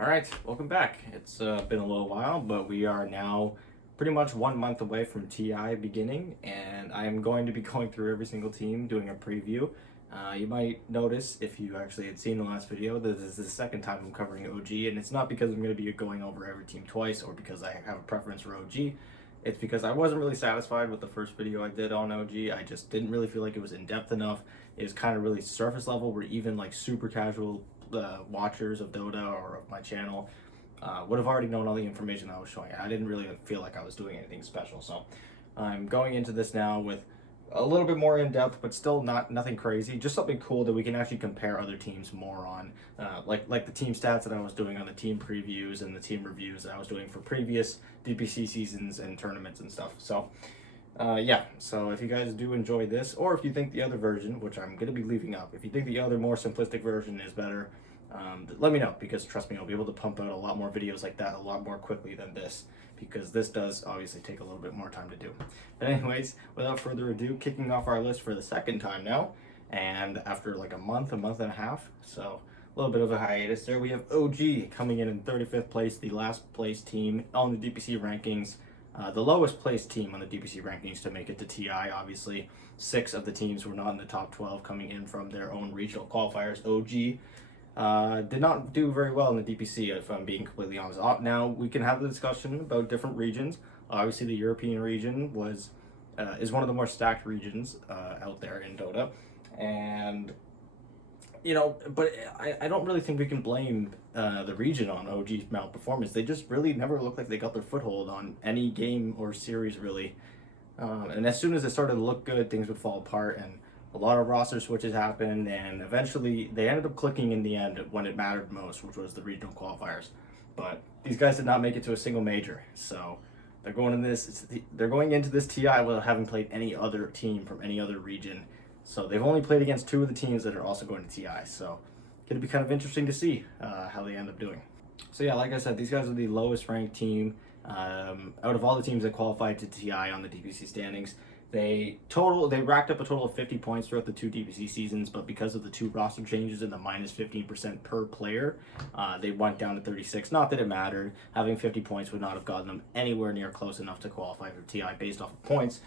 All right, welcome back. It's been a little while, but we are now pretty much 1 month away from TI beginning, and I'm going to be going through every single team, doing a preview. You might notice, if you actually had seen the last video, that this is the second time I'm covering OG, and it's not because I'm going to be going over every team twice or because I have a preference for OG. It's because I wasn't really satisfied with the first video I did on OG. I just didn't really feel like it was in-depth enough. It was kind of really surface level, where even like super casual watchers of Dota or of my channel would have already known all the information I was showing. I didn't really feel like I was doing anything special, so I'm going into this now with a little bit more in depth, but still nothing crazy. Just something cool that we can actually compare other teams more on, like the team stats that I was doing on the team previews and the team reviews that I was doing for previous DPC seasons and tournaments and stuff. So yeah, so if you guys do enjoy this, or if you think the other version, which I'm going to be leaving up, if you think the other more simplistic version is better, let me know, because trust me, I'll be able to pump out a lot more videos like that a lot more quickly than this, because this does obviously take a little bit more time to do. But anyways, without further ado, kicking off our list for the second time now, and after like a month and a half, so a little bit of a hiatus there, we have OG coming in 35th place, the last place team on the DPC rankings. The lowest placed team on the DPC rankings to make it to TI, obviously. 6 of the teams were not in the top 12 coming in from their own regional qualifiers. OG did not do very well in the DPC, if I'm being completely honest. Now, we can have the discussion about different regions. Obviously, the European region is one of the more stacked regions out there in Dota. And but I don't really think we can blame the region on OG's malperformance. They just really never looked like they got their foothold on any game or series, really. And as soon as it started to look good, things would fall apart, and a lot of roster switches happened, and eventually they ended up clicking in the end when it mattered most, which was the regional qualifiers. But these guys did not make it to a single major, so they're going into this TI without having played any other team from any other region. So they've only played against 2 of the teams that are also going to TI. So it's going to be kind of interesting to see how they end up doing. So yeah, like I said, these guys are the lowest ranked team out of all the teams that qualified to TI on the DPC standings. They racked up a total of 50 points throughout the 2 DPC seasons, but because of the 2 roster changes and the minus 15% per player, they went down to 36. Not that it mattered. Having 50 points would not have gotten them anywhere near close enough to qualify for TI based off of points.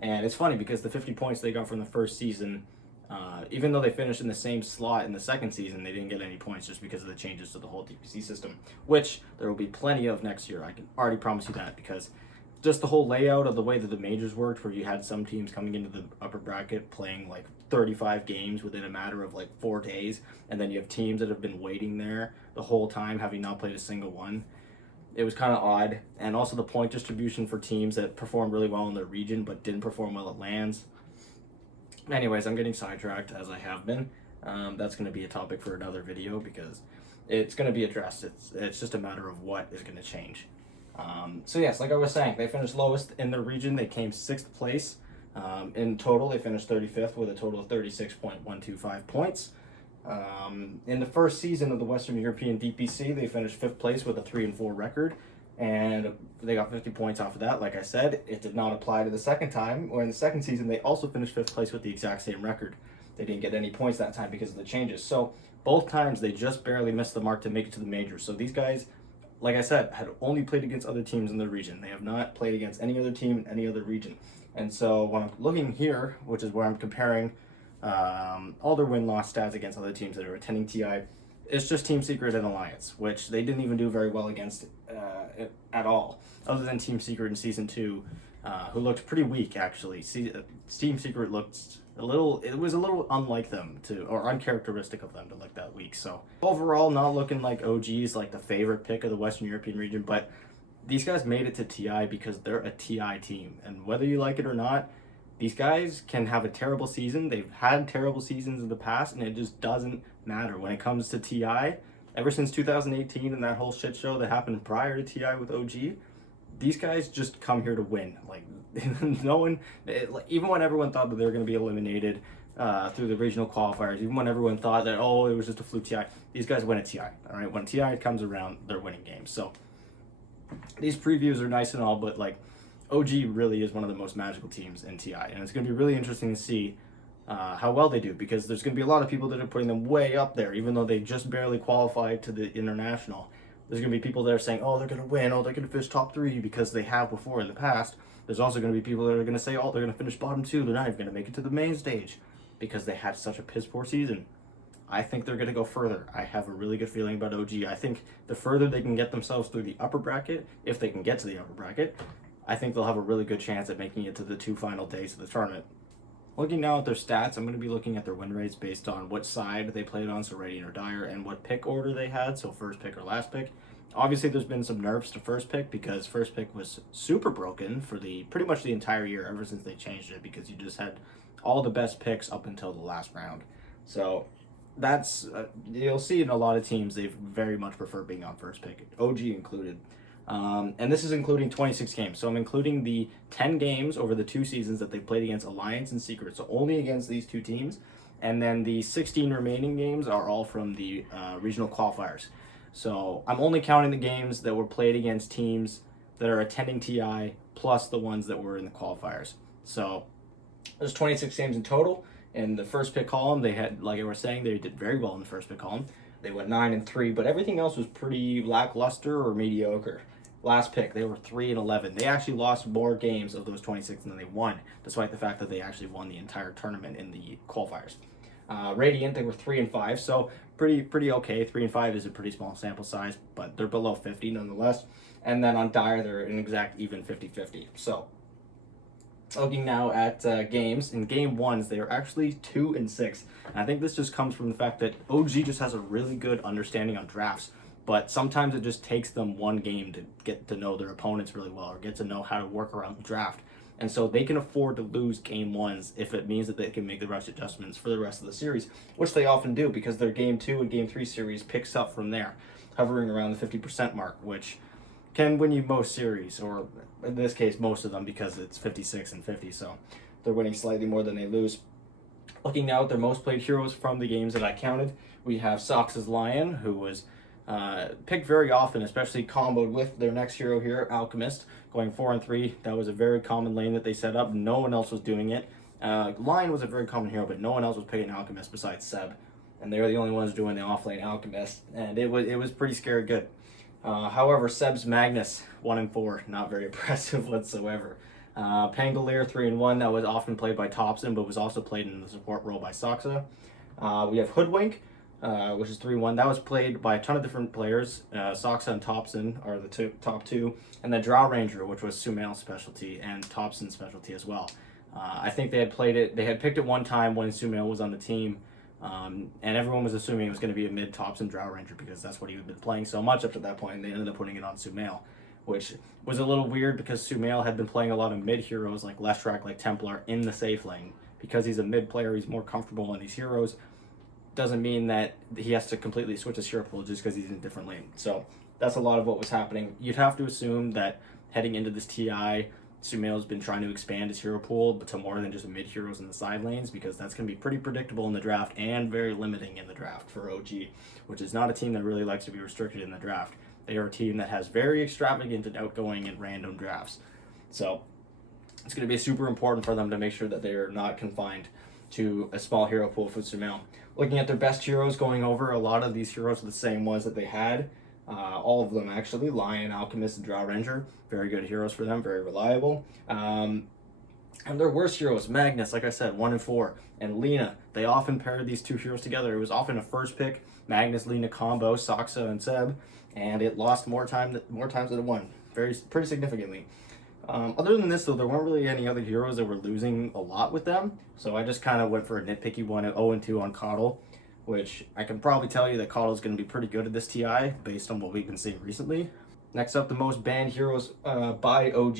And it's funny because the 50 points they got from the first season, even though they finished in the same slot in the second season, they didn't get any points just because of the changes to the whole DPC system, which there will be plenty of next year. I can already promise you that, because just the whole layout of the way that the majors worked, where you had some teams coming into the upper bracket playing like 35 games within a matter of like 4 days, and then you have teams that have been waiting there the whole time, having not played a single one. It was kind of odd. And also the point distribution for teams that performed really well in their region but didn't perform well at LANs. Anyways, I'm getting sidetracked, as I have been. That's going to be a topic for another video, because it's going to be addressed. It's just a matter of what is going to change. So yes, like I was saying, they finished lowest in their region. They came 6th place. In total, they finished 35th with a total of 36.125 points. In the first season of the Western European DPC, they finished 5th place with a 3-4 record, and they got 50 points off of that. Like I said, it did not apply to the second time, or in the second season, they also finished 5th place with the exact same record. They didn't get any points that time because of the changes. So both times, they just barely missed the mark to make it to the majors. So these guys, like I said, had only played against other teams in their region. They have not played against any other team in any other region. And so when I'm looking here, which is where I'm comparing all their win-loss stats against other teams that are attending TI, it's just Team Secret and Alliance, which they didn't even do very well against at all, other than Team Secret in Season 2, who looked pretty weak, actually. Team Secret looked it was a little unlike them, or uncharacteristic of them to look that weak. So overall, not looking like OG's like the favorite pick of the Western European region, but these guys made it to TI because they're a TI team, and whether you like it or not, these guys can have a terrible season. They've had terrible seasons in the past, and it just doesn't matter when it comes to TI. Ever since 2018 and that whole shit show that happened prior to TI with OG, these guys just come here to win. Like, even when everyone thought that they were going to be eliminated through the regional qualifiers, even when everyone thought that, oh, it was just a fluke TI, these guys win at TI. All right, when TI comes around, they're winning games. So these previews are nice and all, but like, OG really is one of the most magical teams in TI, and it's going to be really interesting to see how well they do, because there's going to be a lot of people that are putting them way up there, even though they just barely qualified to the international. There's going to be people that are saying, oh, they're going to win, oh, they're going to finish top 3 because they have before in the past. There's also going to be people that are going to say, oh, they're going to finish bottom 2, they're not even going to make it to the main stage because they had such a piss poor season. I think they're going to go further. I have a really good feeling about OG. I think the further they can get themselves through the upper bracket, if they can get to the upper bracket, I think they'll have a really good chance at making it to the 2 final days of the tournament. Looking now at their stats, I'm going to be looking at their win rates based on what side they played on, so Radiant or Dire, and what pick order they had, so first pick or last pick. Obviously, there's been some nerfs to first pick because first pick was super broken for pretty much the entire year ever since they changed it, because you just had all the best picks up until the last round. So that's you'll see in a lot of teams they very much prefer being on first pick, OG included. And this is including 26 games. So I'm including the 10 games over the 2 seasons that they've played against Alliance and Secret. So only against these 2 teams. And then the 16 remaining games are all from the regional qualifiers. So I'm only counting the games that were played against teams that are attending TI plus the ones that were in the qualifiers. So there's 26 games in total. In the first pick column, they had, like I was saying, they did very well in the first pick column. They went 9-3, but everything else was pretty lackluster or mediocre. Last pick, they were 3-11. They actually lost more games of those 26 than they won, despite the fact that they actually won the entire tournament in the qualifiers. Radiant, they were 3-5, so pretty okay. 3-5 is a pretty small sample size, but they're below 50 nonetheless. And then on Dire, they're an exact even 50-50. So looking now at games, in game 1s, they are actually 2-6. And I think this just comes from the fact that OG just has a really good understanding on drafts. But sometimes it just takes them one game to get to know their opponents really well or get to know how to work around the draft. And so they can afford to lose game 1s if it means that they can make the rest adjustments for the rest of the series, which they often do because their game 2 and game 3 series picks up from there, hovering around the 50% mark, which can win you most series, or in this case, most of them, because it's 56 and 50, so they're winning slightly more than they lose. Looking now at their most played heroes from the games that I counted, we have Sox's Lion, who was picked very often, especially comboed with their next hero here, Alchemist, going 4-3. That was a very common lane that they set up. No one else was doing it. Lion was a very common hero, but no one else was picking Alchemist besides Seb, and they were the only ones doing the offlane Alchemist, and it was pretty scary good. However, Seb's Magnus 1-4, not very impressive whatsoever. Pangolier 3-1, that was often played by Thompson, but was also played in the support role by Soxa. We have Hoodwink, which is 3-1. That was played by a ton of different players. Soxa and Thompson are the top 2. And then Drow Ranger, which was Sumail's specialty, and Thompson's specialty as well. I think they had played it, they had picked it one time when Sumail was on the team, and everyone was assuming it was going to be a mid Thompson Drow Ranger because that's what he had been playing so much up to that point, and they ended up putting it on Sumail, which was a little weird because Sumail had been playing a lot of mid heroes like Leshrac, like Templar, in the safe lane. Because he's a mid player, he's more comfortable in these heroes. Doesn't mean that he has to completely switch his hero pool just because he's in a different lane. So that's a lot of what was happening. You'd have to assume that heading into this TI, Sumail's been trying to expand his hero pool but to more than just mid heroes in the side lanes, because that's going to be pretty predictable in the draft and very limiting in the draft for OG, which is not a team that really likes to be restricted in the draft. They are a team that has very extravagant and outgoing and random drafts. So it's going to be super important for them to make sure that they are not confined to a small hero pool for Sumail. Looking at their best heroes going over, a lot of these heroes are the same ones that they had. All of them actually, Lion, Alchemist, and Drow Ranger. Very good heroes for them, very reliable. And their worst heroes, Magnus, like I said, 1-4, and Lina. They often paired these 2 heroes together. It was often a first pick, Magnus-Lina combo, Soxa and Seb, and it lost more times than it won, pretty significantly. Other than this, though, there weren't really any other heroes that were losing a lot with them, so I just kind of went for a nitpicky one at 0-2 on Coddle, which I can probably tell you that Coddle's going to be pretty good at this TI based on what we've been seeing recently. Next up, the most banned heroes by OG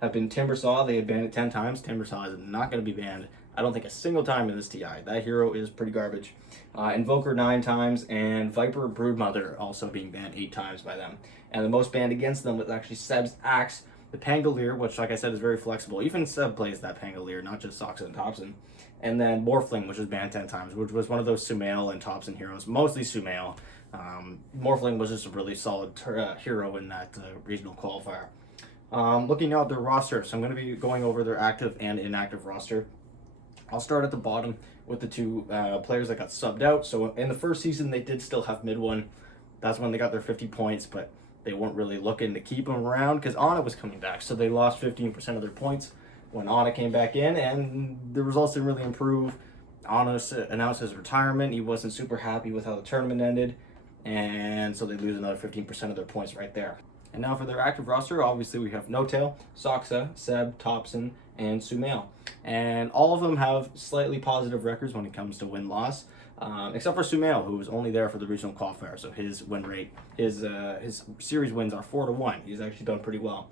have been Timbersaw. They had banned it 10 times. Timbersaw is not going to be banned, I don't think, a single time in this TI. That hero is pretty garbage. Invoker 9 times, and Viper Broodmother also being banned 8 times by them. And the most banned against them was actually Seb's Axe, the Pangolier, which, like I said, is very flexible. Even Seb plays that Pangolier, not just Soxa and Thompson. And then Morphling, which was banned 10 times, which was one of those Sumail and Thompson heroes, mostly Sumail. Morphling was just a really solid hero in that regional qualifier. Looking now at their roster, so I'm going to be going over their active and inactive roster. I'll start at the bottom with the 2 players that got subbed out. So in the first season, they did still have mid 1 That's when they got their 50 points, but they weren't really looking to keep him around because Anna was coming back. So they lost 15% of their points when Anna came back in, and the results didn't really improve. Anna announced his retirement. He wasn't super happy with how the tournament ended, and so they lose another 15% of their points right there. And now for their active roster, obviously we have No-Tail, Soxa, Seb, Thompson, and Sumail. And all of them have slightly positive records when it comes to win-loss, except for Sumail, who was only there for the regional qualifier. So his win rate, his series wins are 4-1. He's actually done pretty well.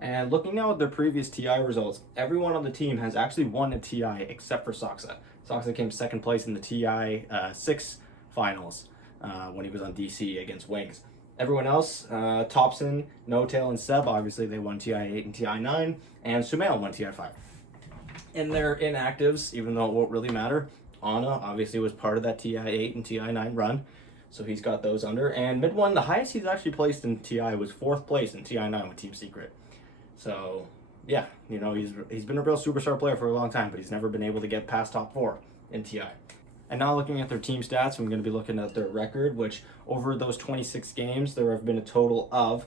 And looking now at their previous TI results, everyone on the team has actually won a TI except for Soxa. Soxa came second place in the TI 6 finals when he was on DC against Wings. Everyone else, Thompson, No-Tail, and Seb, obviously they won TI8 and TI9, and Sumail won TI5. In their inactives, even though it won't really matter, Anna obviously was part of that TI8 and TI9 run, so he's got those under. And Mid1, the highest he's actually placed in TI was 4th place in TI9 with Team Secret. So, yeah, you know, he's been a real superstar player for a long time, but he's never been able to get past top 4 in TI. And now looking at their team stats, I'm going to be looking at their record, which over those 26 games, there have been a total of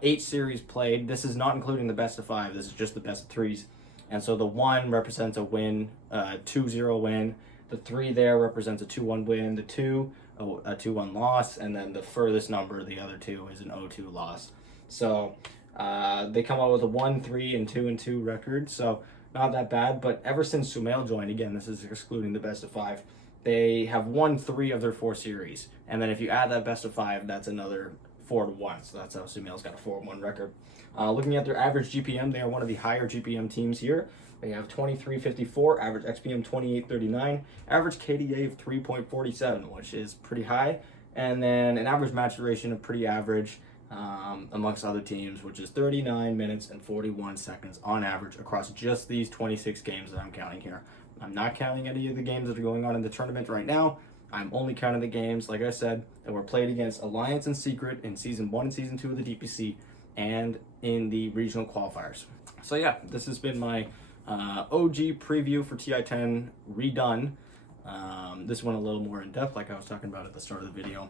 8 series played. This is not including the best of 5. This is just the best of 3s. And so the 1 represents a win, 2-0 win. The 3 there represents a 2-1 win. The 2, a 2-1 loss. And then the furthest number, the other 2, is an 0-2 loss. So they come out with a 1-3 and 2-2 record. So not that bad. But ever since Sumail joined, again, this is excluding the best of 5, they have won 3 of their 4 series. And then if you add that best of 5, that's another 4-1. So that's how Sumail's got a 4-1 record. Looking at their average GPM, they are one of the higher GPM teams here. They have 2354, average XPM 2839, average KDA of 3.47, which is pretty high. And then an average match duration of pretty average amongst other teams, which is 39 minutes and 41 seconds on average across just these 26 games that I'm counting here. I'm not counting any of the games that are going on in the tournament right now. I'm only counting the games, like I said, that were played against Alliance and Secret in Season 1 and Season 2 of the DPC and in the regional qualifiers. So yeah, this has been my OG preview for TI10 redone. This one a little more in depth, like I was talking about at the start of the video.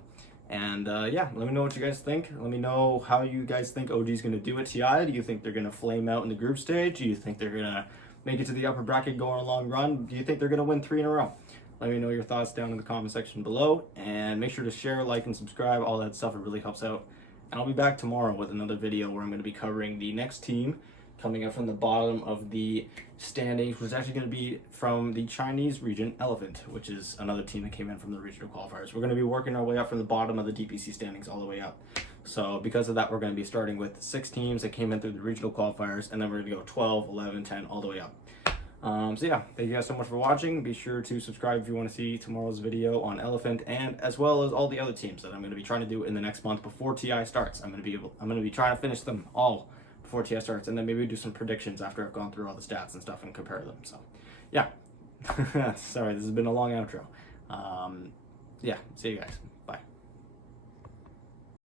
And yeah, let me know what you guys think. Let me know how you guys think OG's going to do at TI. Do you think they're going to flame out in the group stage? Do you think they're going to make it to the upper bracket, go on a long run? Do you think they're going to win 3 in a row? Let me know your thoughts down in the comment section below. And make sure to share, like, and subscribe. All that stuff, it really helps out. And I'll be back tomorrow with another video where I'm going to be covering the next team coming up from the bottom of the standings, which is actually going to be from the Chinese region, Elephant, which is another team that came in from the regional qualifiers. We're going to be working our way up from the bottom of the DPC standings all the way up. So because of that, we're going to be starting with 6 teams that came in through the regional qualifiers, and then we're going to go 12, 11, 10, all the way up. So yeah, thank you guys so much for watching. Be sure to subscribe if you want to see tomorrow's video on Elephant, and as well as all the other teams that I'm going to be trying to do in the next month before TI starts. I'm going to be trying to finish them all before TI starts, and then maybe do some predictions after I've gone through all the stats and stuff and compare them. So yeah, sorry, this has been a long outro. Yeah, see you guys.